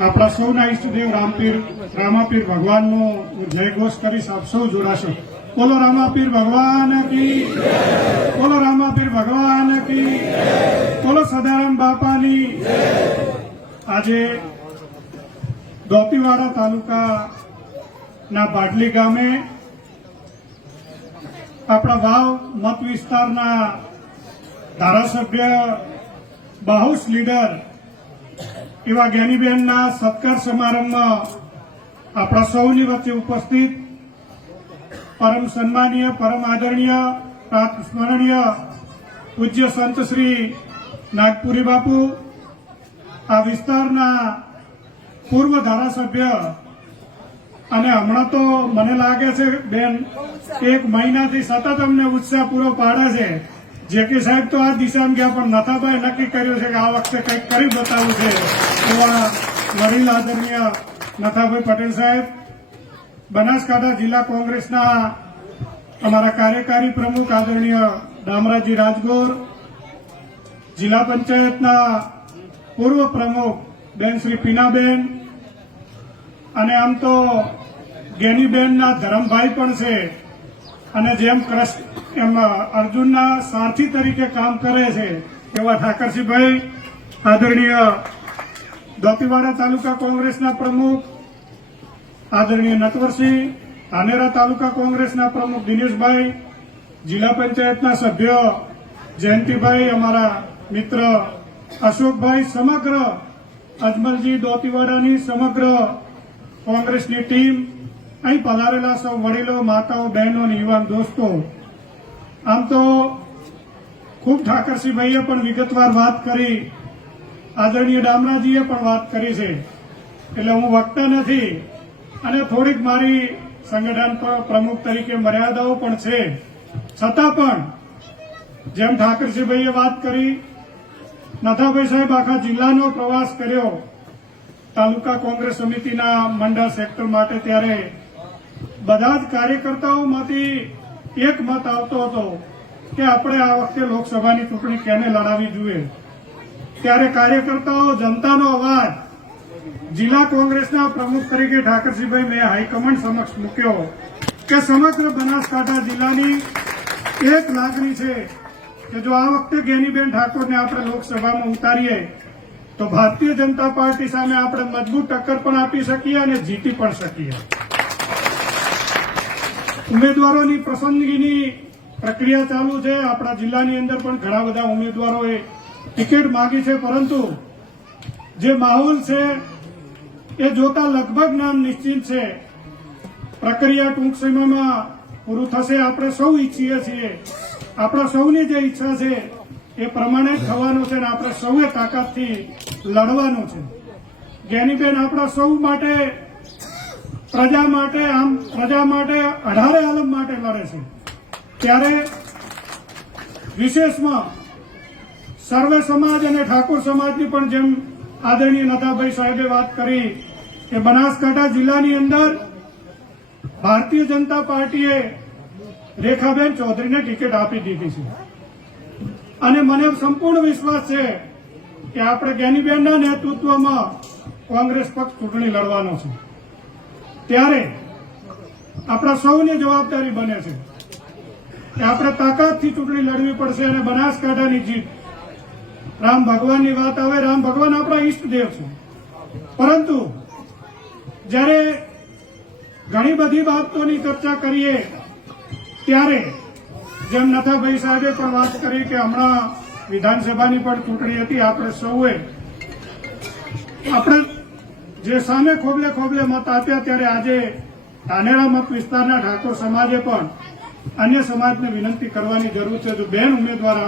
આપણા સૌના ઈષ્ટદેવ રામપીર, રામાપીર ભગવાનનો જયઘોષ કરીશ. આપ સૌ જોડાશો. બોલો રામાપીર ભગવાન કી બોલો રામાપીર ભગવાન કી બોલો સદારામ બાપાની આજે દોતીવાડા તાલુકાના બાટલી ગામે આપણા વાવ મત વિસ્તારના ધારાસભ્ય બાહુસ લીડર એવા જ્ઞાનીબેનના સત્કાર સમારંભમાં આપણા સૌની વચ્ચે ઉપસ્થિત પરમ સન્માનીય, પરમ આદરણીય સ્મરણીય પૂજ્ય સંત શ્રી નાગપુરી બાપુ, આ વિસ્તારના પૂર્વ ધારાસભ્ય અને હમણાં તો મને લાગે છે, બેન, એક મહિનાથી સતત અમને ઉત્સાહ પૂરો પાડે છે. જે કે સાહેબ તો આ દિશામાં ગયા, પણ નથાભાઈ નક્કી કર્યું છે કે આ વખતે કંઈક કરી બતાવવું છે. એવા વડીલ આદરણીય નથાભાઈ પટેલ સાહેબ, બનાસકાંઠા જિલ્લા કોંગ્રેસના અમારા કાર્યકારી પ્રમુખ આદરણીય દામરાજી રાજગોર, જિલ્લા પંચાયતના પૂર્વ પ્રમુખ બેન શ્રી પીનાબેન અને આમ તો ગેનીબેનના ધરમભાઈ પણ છે. અને જેમ કૃષ્ણ એમ અર્જુનના સારથી તરીકે કામ કરે છે એવા ઠાકરસિંહભાઈ, આદરણીય દોતીવાડા તાલુકા કોંગ્રેસના પ્રમુખ, આદરણીય નટવરસિંહ, ધાનેરા તાલુકા કોંગ્રેસના પ્રમુખ દિનેશભાઈ, જિલ્લા પંચાયતના સભ્ય જયંતિભાઈ, અમારા મિત્ર અશોકભાઈ, સમગ્ર અજમલજી દોતીવાડાની સમગ્ર કોંગ્રેસની ટીમ, અહીં પધારેલા સૌ વડીલો, માતાઓ, બહેનો અને યુવાન દોસ્તો આમ તો ખૂબ ઠાકરસિંહભાઈએ પણ વિગતવાર વાત કરી. આદરણીય ડામરાજીએ પણ વાત કરી છે. એટલે હું વક્તા નથી અને થોડીક મારી સંગઠન પ્ર- પ્રમુખ તરીકે મર્યાદાઓ પણ છે. છતાં પણ જેમ ઠાકરસિંહભાઈએ વાત કરી, નથાભાઈ સાહેબ આખા જિલ્લાનો પ્રવાસ કર્યો. તાલુકા કોંગ્રેસ સમિતિના મંડળ સેક્ટર માટે ત્યારે બધા જ કાર્યકર્તાઓમાંથી એક મત આવતો હતો કે આપણે આ વખતે લોકસભાની ચૂંટણી કેને લડાવી જોઈએ? ત્યારે કાર્યકર્તાઓ જનતાનો અવાજ જિલ્લા કોંગ્રેસના પ્રમુખ તરીકે ઠાકરસિંહભાઈ મેં હાઈકમાન્ડ સમક્ષ મૂક્યો કે સમગ્ર બનાસકાંઠા જિલ્લાની એક લાગણી છે કે જો આ વખતે ગેનીબેન ઠાકોરને આપણે લોકસભામાં ઉતારીએ, તો ભારતીય જનતા પાર્ટી સામે આપણે મજબૂત ટક્કર પણ આપી શકીએ અને જીતી પણ શકીએ. ઉમેદવારોની પસંદગીની પ્રક્રિયા ચાલુ છે. આપણા જિલ્લાની અંદર પણ ઘણા બધા ઉમેદવારોએ ટિકિટ માગી છે, પરંતુ જે માહોલ છે એ જોતા લગભગ નામ નિશ્ચિત છે. પ્રક્રિયા ટૂંક સમયમાં પૂરું થશે. આપણે સૌ ઈચ્છીએ છીએ. આપણા સૌની જે ઈચ્છા છે એ પ્રમાણે થવાનું છે અને આપણે સૌએ તાકાતથી લડવાનું છે. જેની બેન આપણા સૌ માટે પ્રજા માટે આમ, પ્રજા માટે અઢારે આલમ માટે લડે છે. ત્યારે વિશેષમાં સર્વે સમાજ અને ઠાકોર સમાજની પણ જેમ આદરણીય નથાભાઈ સાહેબે વાત કરી કે બનાસકાંઠા જિલ્લાની અંદર ભારતીય જનતા પાર્ટીએ રેખાબેન ચૌધરીને ટિકિટ આપી દીધી છે. અને મને સંપૂર્ણ વિશ્વાસ છે કે આપણે જ્ઞાનીબેનના નેતૃત્વમાં કોંગ્રેસ પક્ષ ચૂંટણી લડવાનો છે. ત્યારે આપણા સૌની જવાબદારી બને છે કે આપણે તાકાતથી ચૂંટણી લડવી પડશે અને બનાસકાંઠાની જીત. રામ ભગવાનની વાત આવે, રામ ભગવાન આપણા ઈષ્ટદેવ છે. પરંતુ જ્યારે ઘણી બધી બાબતોની ચર્ચા કરીએ, ત્યારે જેમ નથાભાઈ સાહેબે પણ વાત કરી કે હમણાં વિધાનસભાની પણ ચૂંટણી હતી, આપણે સૌએ આપણે જે સામે ખોબલે ખોબલે મત આપ્યા ત્યારે આજે ધાનેરા મત વિસ્તારના ઠાકોર સમાજે પણ અન્ય સમાજને વિનંતી કરવાની જરૂર છે. જો બેન ઉમેદવાર